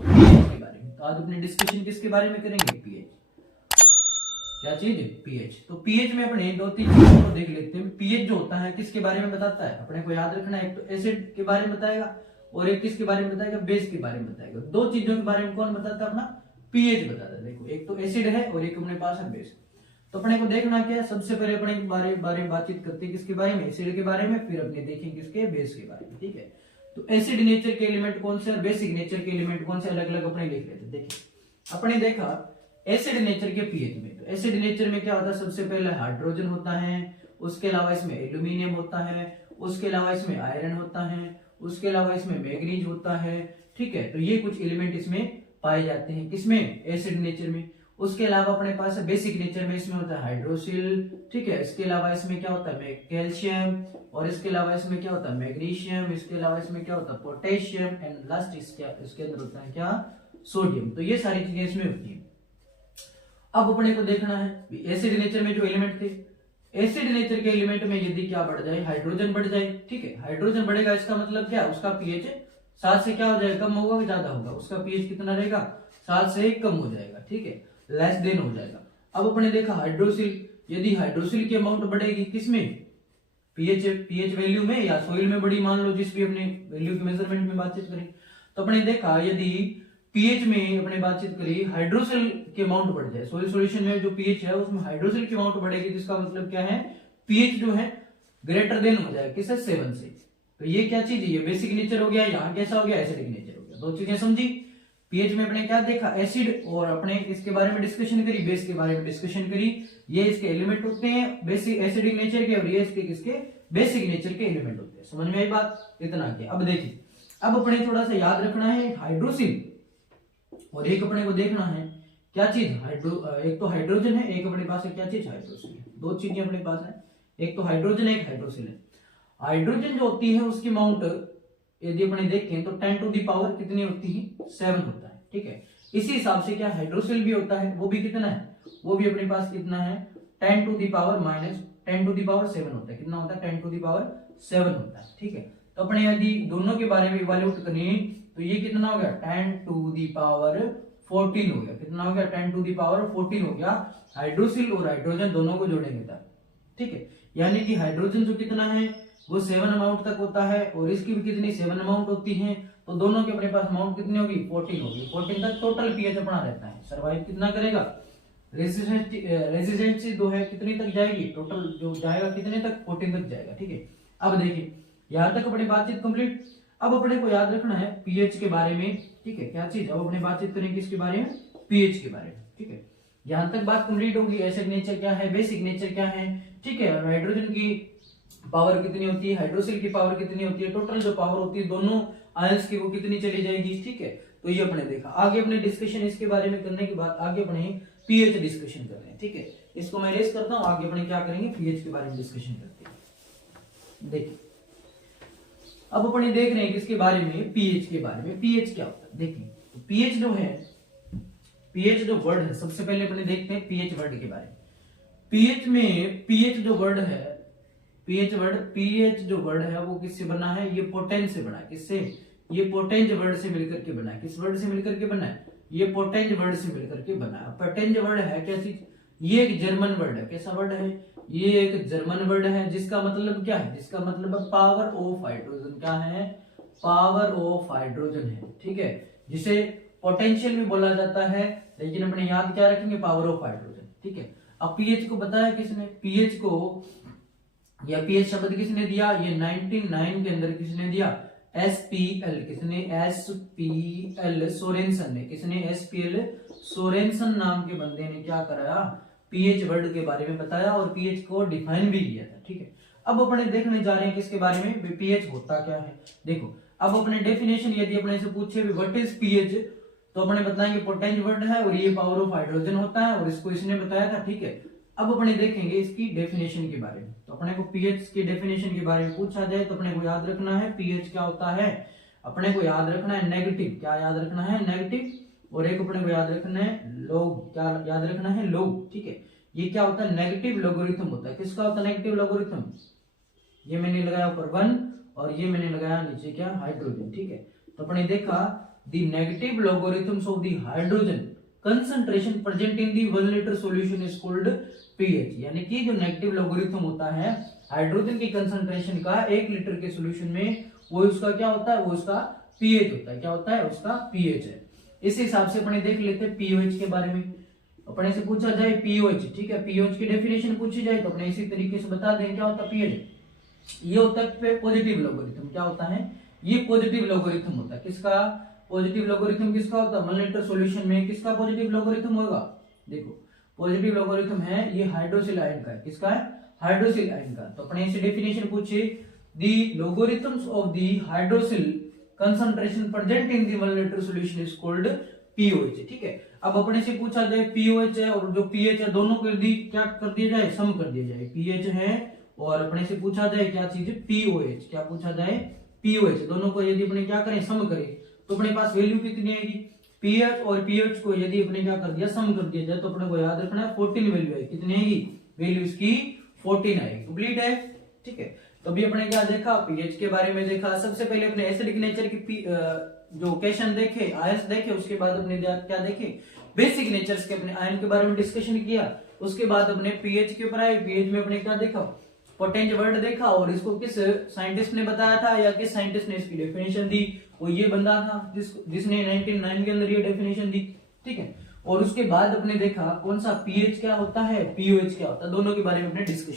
PH के बारे में। तो आज अपने डिस्कशन किसके बारे में करेंगे? पीएच। क्या चीज? पीएच। तो पीएच में अपने दो तीन चीजों को देख लेते हैं। पीएच जो होता है किसके बारे में बताता है? अपने को याद रखना है, एक तो एसिड के बारे में बताएगा और एक किसके बारे में बताएगा? बेस के बारे में बताएगा। दो चीजों के बारे में कौन बताता है? अपना पीएच बताता है। देखो, एक तो एसिड है और एक अपने पास है बेस। तो अपने को देखना क्या है? सबसे पहले अपने बारे में बातचीत करते हैं किसके बारे में? एसिड के बारे में, फिर अपने देखेंगे किसके? बेस के बारे में। ठीक है, तो एसिड नेचर के एलिमेंट कौन से और बेसिक नेचर के एलिमेंट कौन से, अलग अलग अपने लिख लेते हैं। देखिए, अपने देखा एसिड नेचर के पीएच में, तो एसिड नेचर में क्या होता है? सबसे पहले हाइड्रोजन होता है, उसके अलावा इसमें एल्यूमिनियम होता है, उसके अलावा इसमें आयरन होता है, उसके अलावा इसमें मैग्नीज होता है। ठीक है, तो ये कुछ एलिमेंट इसमें पाए जाते हैं किसमें? एसिड नेचर में। उसके अलावा अपने पास बेसिक नेचर में इसमें होता है हाइड्रोक्सिल। ठीक है, इसके अलावा इसमें क्या होता है? कैल्शियम। और इसके अलावा इसमें क्या होता है? मैग्नीशियम। इसके अलावा इसमें क्या होता है? पोटेशियम। एंड लास्ट इसके अंदर होता है क्या? सोडियम। तो ये सारी चीजें इसमें होती है। अब अपने को देखना है एसिड नेचर में जो एलिमेंट थे, एसिड नेचर के एलिमेंट में यदि क्या बढ़ जाए? हाइड्रोजन बढ़ जाए। ठीक है, हाइड्रोजन बढ़ेगा, इसका मतलब क्या? उसका पीएच 7 से क्या हो जाएगा? कम होगा कि ज्यादा होगा? उसका पीएच कितना रहेगा? 7 से कम हो जाएगा। ठीक है, लेस देन हो जाएगा। अब अपने देखा हाइड्रोक्सिल, यदि हाइड्रोक्सिल की अमाउंट बढ़ेगी किसमें? पीएच वैल्यू में या सोइल में बड़ी, मान लो जिस भी अपने वैल्यू की मेजरमेंट में बातचीत करें। तो अपने देखा यदि पीएच में अपने बातचीत करी हाइड्रोक्सिल की अमाउंट बढ़ जाए, सोइल सॉल्यूशन में जो पीएच है उसमें हाइड्रोक्सिल की अमाउंट बढ़ेगी, जिसका मतलब क्या है? पीएच जो है ग्रेटर देन हो जाए किससे? 7 से। तो ये क्या चीज है? ये बेसिक नेचर हो गया, यहाँ कैसा हो गया? एसिडिक नेचर हो गया। दो चीजें समझी। पीएच में अपने क्या देखा? एसिड, और अपने इसके बारे में डिस्कशन करी, बेस के बारे में डिस्कशन करी। ये इसके एलिमेंट होते हैं बेसिक एसिडिक नेचर के, और ये इसके किसके? बेसिक नेचर के एलिमेंट होते हैं। समझ में आई बात? इतना क्या। अब देखिए, अब अपने थोड़ा सा याद रखना है हाइड्रोक्सिल और एक अपने को देखना है क्या चीज? एक तो हाइड्रोजन है, एक अपने पास है क्या चीज? हाइड्रोक्सिल है। दो चीजें अपने पास है, एक तो हाइड्रोजन है, एक हाइड्रोक्सिल है। हाइड्रोजन जो होती है उसकी अमाउंट यदि अपने देखें तो 10 टू दी पावर कितनी होती है? 7 होता है। ठीक है, इसी हिसाब से क्या हाइड्रोक्सिल भी होता है, वो भी कितना है? वो भी अपने पास कितना है? 10 to the power minus 10 to the power 7 होता है। कितना होता है? 10 टू दी पावर 7 होता है। ठीक है, तो अपने यदि दोनों के बारे में इवैल्यूएट करें तो ये कितना हो गया? 10 टू दी पावर 14 हो गया। कितना हो गया? 10 टू दी पावर 14 हो गया। हाइड्रोक्सिल और हाइड्रोजन दोनों को जोड़ेंगे तब। ठीक है, यानी कि हाइड्रोजन जो कितना है वो 7 अमाउंट तक होता है, और इसकी भी कितनी? 7 अमाउंट होती है। तो दोनों के अपने पास अमाउंट कितनी होगी? 14 होगी। 14 तक टोटल पीएच अपना रहता है। सर्वाइव कितना करेगा? रेजिस्टेंस जो है कितनी तक जाएगी? टोटल जो जाएगा कितने तक? 14 तक जाएगा। ठीक है, अब देखिए यहां तक अपनी बातचीत कंप्लीट। अब अपने को याद रखना है पीएच के बारे में। ठीक है, क्या चीज? अब अपने बातचीत करेंगे किसके बारे में? पीएच के बारे में। ठीक है, यहां तक बात कंप्लीट होगी। एसिड नेचर क्या है? बेसिक नेचर क्या है? ठीक है, हाइड्रोजन की पावर कितनी होती है? हाइड्रोक्सिल की पावर कितनी होती है? टोटल जो पावर होती है दोनों आयंस की वो कितनी चली जाएगी? ठीक है, तो ये अपने देखा। आगे अपने डिस्कशन इसके बारे में करने के बाद आगे अपने पीएच डिस्कशन कर रहे हैं। ठीक है, इसको मैं रेस करता हूं, आगे अपने क्या करेंगे? पीएच के बारे में डिस्कशन करते हैं। देखिए, अब अपने देख रहे हैं किसके बारे में? पीएच के बारे में। पीएच क्या होता है? देखिए, तो पीएच जो है, पीएच जो वर्ड है, सबसे पहले अपने देखते हैं पीएच वर्ड के बारे में। पीएच में पीएच जो वर्ड है, पीएच जो वर्ड है वो किससे बना है? ये पोटेंज से बना है। किससे? ये पोटेंज वर्ड से मिलकर के बना है। किस वर्ड से मिलकर के बना है? ये पोटेंज वर्ड से मिलकर के बना है। पोटेंज वर्ड है क्या चीज? ये एक जर्मन वर्ड है। कैसा वर्ड है? ये एक जर्मन वर्ड है, जिसका मतलब क्या है? जिसका मतलब पावर ऑफ हाइड्रोजन। क्या है? पावर ऑफ हाइड्रोजन है। ठीक है, जिसे पोटेंशियल भी बोला जाता है, लेकिन अपने याद क्या रखेंगे? Power of hydrogen. ठीक है, अब पीएच को बताया किसने? पीएच को या पीएच शब्द किसने दिया? ये 1909 के अंदर किसने दिया? एसपीएल। किसने? एसपीएल सोरेनसन ने। किसने? एसपीएल सोरेनसन नाम के बंदे ने क्या कराया? पीएच वर्ड के बारे में बताया और पीएच को डिफाइन भी किया था। ठीक है, अब अपने देखने जा रहे हैं किसके बारे में? पीएच होता क्या है। देखो, अब अपने डेफिनेशन यदि अपने से पूछे व्हाट इज पीएच, तो अपने बताएंगे पोटेंज वर्ड है और ये पावर ऑफ हाइड्रोजन होता है, और इसको इसने बताया था। ठीक है, अब अपने देखेंगे इसकी डेफिनेशन के बारे में। तो अपने को पीएच की डेफिनेशन के बारे में पूछा जाए तो अपने को याद रखना है पीएच क्या होता है। अपने को याद रखना है नेगेटिव। क्या याद रखना है? नेगेटिव। और एक अपने को याद रखना है लॉग। क्या याद रखना है? लॉग। ठीक है, ये क्या होता है? नेगेटिव लॉगरिथम होता है। किसका होता है नेगेटिव लॉगरिथम? ये मैंने लगाया ऊपर 1 और ये मैंने लगाया नीचे क्या? हाइड्रोजन। ठीक है, तो अपने देखा the negative logarithms of the hydrogen concentration present in the 1 litre solution is called pH. यानी कि जो नेगेटिव लॉगरिथम होता है हाइड्रोजन की कंसंट्रेशन का 1 लीटर के सॉल्यूशन में, वो उसका क्या होता है, वो उसका पीएच होता है। क्या होता है, उसका पीएच है। इस हिसाब से अपने देख लेते हैं पीओएच के बारे में। अपने से पूछा जाए पीओएच, ठीक है, पीओएच की डेफिनेशन पूछी जाए तो अपने इसी तरीके से बता दें क्या होता है पीएच। ये होता है पॉजिटिव लॉगरिथम। क्या होता है, ये पॉजिटिव लॉगरिथम होता है। किसका पॉजिटिव लॉगरिथम किसका होता है, 1 लीटर सॉल्यूशन में किसका पॉजिटिव लॉगरिथम होगा। देखो पॉजिटिव लॉगरिथम है ये हाइड्रोक्सिल आयन का है। किसका है, हाइड्रोक्सिल आयन का। तो अपने इसे डेफिनेशन पूछे, the logarithms of the hydroxyl concentration present in the 1 litre solution is called pOH. ठीक है, अब अपने से पूछा जाए पीओएच है और जो पीएच है दोनों कर दी क्या कर दिया जाए, सम कर दिया जाए। पीएच है और अपने से पूछा जाए क्या चीज, पीओएच। क्या पूछा जाए, पीओएच। दोनों को यदि अपने क्या करें, सम करें तो अपने पास वैल्यू कितनी आएगी, पीएच और पीएच को यदि अपने क्या कर दिया, सम कर दिया जाए तो अपने को याद रखना है 14 वैल्यू आएगी। कितनी आएगी, वैल्यू इसकी 14 आएगी। कंप्लीट है, ठीक है। तो अभी अपने क्या देखा, पीएच के बारे में देखा। सबसे पहले अपने एसिडिक नेचर की जो क्वेश्चन देखे, आयंस देखे, उसके बाद अपने क्या देखे, बेसिक नेचर्स के अपने आयन के बारे में डिस्कशन किया। उसके बाद अपने पीएच के ऊपर आए। पीएच में अपने क्या देखा, पोटेंट वर्ड देखा और इसको किस साइंटिस्ट ने बताया था या किस साइंटिस्ट ने इसकी डेफिनेशन दी, वो ये बंदा था जिसने 1909 के अंदर ये डेफिनेशन दी। ठीक है, और उसके बाद अपने देखा कौन सा पीएच क्या होता है, पीओएच क्या होता है, दोनों के बारे में अपने डिस्कशन।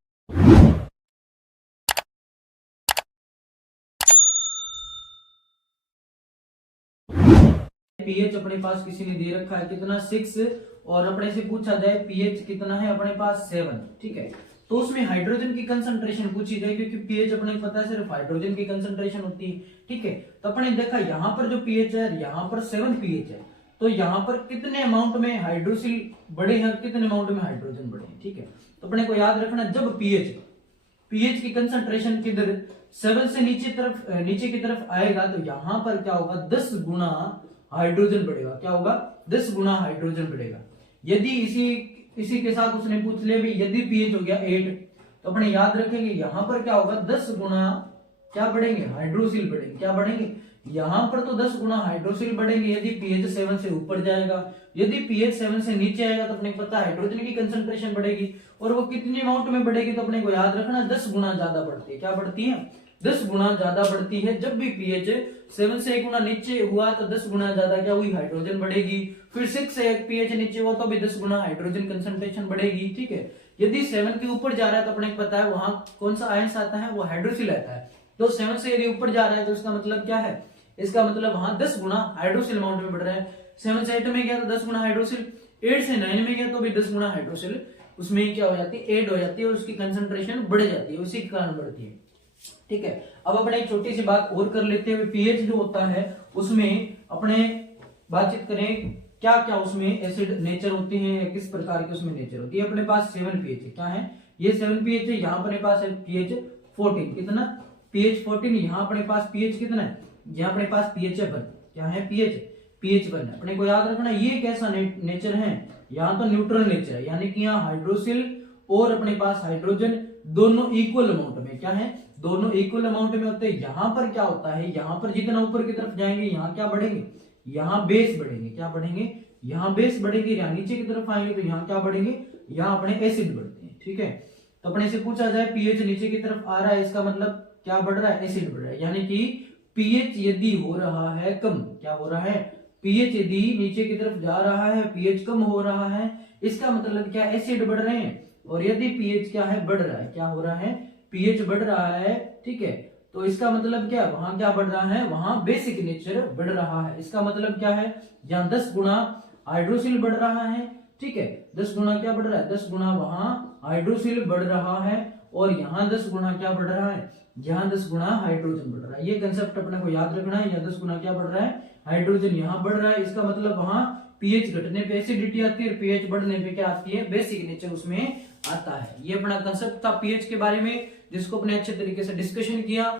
पीएच अपने पास किसी ने दे रखा है कितना, 6, और अपने से पूछा जाए पीएच कितना है अपने पास, 7। ठीक है, तो उसमें हाइड्रोजन की कंसंट्रेशन पूछी गई क्योंकि पीएच अपने पता है सिर्फ हाइड्रोजन की कंसंट्रेशन होती है। ठीक है, तो अपने देखा यहाँ पर जो पीएच है, यहाँ पर 7 पीएच है, तो यहाँ पर कितने अमाउंट में हाइड्रोक्सिल बढ़े हैं, कितने अमाउंट में हाइड्रोजन बढ़े हैं। ठीक है, तो अपने को याद रखना जब पीएच की कंसंट्रेशन किधर 7 से नीचे की तरफ आएगा तो यहाँ पर क्या होगा, 10 गुना हाइड्रोजन बढ़ेगा। क्या होगा, 10 गुना हाइड्रोजन बढ़ेगा। यदि इसी के साथ उसने पूछ लिया भी यदि पीएच हो गया 8 तो अपने याद रखेंगे यहाँ पर क्या होगा, 10 गुना क्या बढ़ेंगे, हाइड्रोक्सिल बढ़ेंगे। क्या बढ़ेंगे, यहाँ पर तो 10 गुना हाइड्रोक्सिल बढ़ेंगे यदि पीएच 7 से ऊपर जाएगा। यदि पीएच 7 से नीचे आएगा तो अपने पता है हाइड्रोजन की कंसंट्रेशन बढ़ेगी, और वो कितनी अमाउंट में बढ़ेगी, तो अपने को याद रखना 10 गुना ज्यादा बढ़ती है। क्या बढ़ती है, 10 गुना ज्यादा बढ़ती है। जब भी पीएच 7 से 1 गुना नीचे हुआ तो 10 गुना ज्यादा क्या हुई, हाइड्रोजन बढ़ेगी। फिर 6 से 1 पीएच नीचे हुआ तो भी 10 गुना हाइड्रोजन कंसंट्रेशन बढ़ेगी। ठीक है, यदि 7 के ऊपर जा रहा है तो अपने को पता है वहां कौन सा आयंस आता है, वो हाइड्रोक्सिल आता है। तो 7 से यदि ऊपर जा रहा है तो इसका मतलब क्या है, इसका मतलब वहां 10 गुना हाइड्रोक्सिल अमाउंट में बढ़ रहा है। 7 से 8 में गया तो 10 गुना हाइड्रोक्सिल, 8 से 9 में गया तो भी 10 गुना हाइड्रोक्सिल उसमें क्या हो जाती है, ऐड हो जाती है और उसकी कंसंट्रेशन बढ़ जाती है, उसी के कारण बढ़ती है। ठीक है, अब अपने एक छोटी सी बात और कर लेते हैं। पीएच जो होता है उसमें अपने बातचीत करें क्या क्या उसमें एसिड नेचर होती है, किस प्रकार की उसमें नेचर होती है। अपने पास 7 पीएच है। क्या है, ये 7 पीएच है। यहाँ अपने पास है पीएच 14। कितना, पीएच 14। यहाँ अपने पास पीएच कितना है, यहाँ अपने पास पीएच है 1। क्या है, पीएच 1 है। अपने को याद रखना ये कैसा नेचर है, यहाँ तो न्यूट्रल नेचर है, यानी कि यहाँ हाइड्रोक्सिल और अपने पास हाइड्रोजन दोनों इक्वल अमाउंट में, क्या है, दोनों इक्वल अमाउंट में होते हैं। यहाँ पर क्या होता है, यहाँ पर जितना ऊपर की तरफ जाएंगे यहाँ क्या बढ़ेंगे, यहाँ बेस बढ़ेंगे। क्या बढ़ेंगे, यहाँ बेस बढ़ेंगे। यहाँ नीचे की तरफ आएंगे तो यहाँ क्या बढ़ेंगे, यहाँ अपने एसिड बढ़ते हैं। ठीक है, तो अपने से पूछा जाए पीएच नीचे की तरफ आ रहा है, इसका मतलब क्या बढ़ रहा है, एसिड बढ़ रहा है। यानी कि पीएच यदि हो रहा है कम, क्या हो रहा है, पीएच यदि नीचे की तरफ जा रहा है, पीएच कम हो रहा है, इसका मतलब क्या, एसिड बढ़ रहे हैं। और यदि पीएच क्या है, बढ़ रहा है, क्या हो रहा है, पीएच बढ़ रहा है। ठीक है, तो इसका मतलब क्या, वहां क्या बढ़ रहा है, वहां बेसिक नेचर बढ़ रहा है। इसका मतलब क्या है, जहां 10 गुना हाइड्रोक्सिल बढ़ रहा है। ठीक है, 10 गुना क्या बढ़ रहा है, 10 गुना वहां हाइड्रोक्सिल बढ़ रहा है, और यहाँ 10 गुना क्या बढ़ रहा है, यहाँ 10 गुना हाइड्रोजन बढ़ रहा है। ये कंसेप्ट अपने को याद रखना है। यहाँ 10 गुना क्या बढ़ रहा है, हाइड्रोजन यहाँ बढ़ रहा है। इसका मतलब वहां पीएच घटने पे एसिडिटी आती है और पीएच बढ़ने पे क्या आती है, बेसिक नेचर उसमें आता है। ये अपना कंसेप्ट था पीएच के बारे में, जिसको अपने अच्छे तरीके से डिस्कशन किया।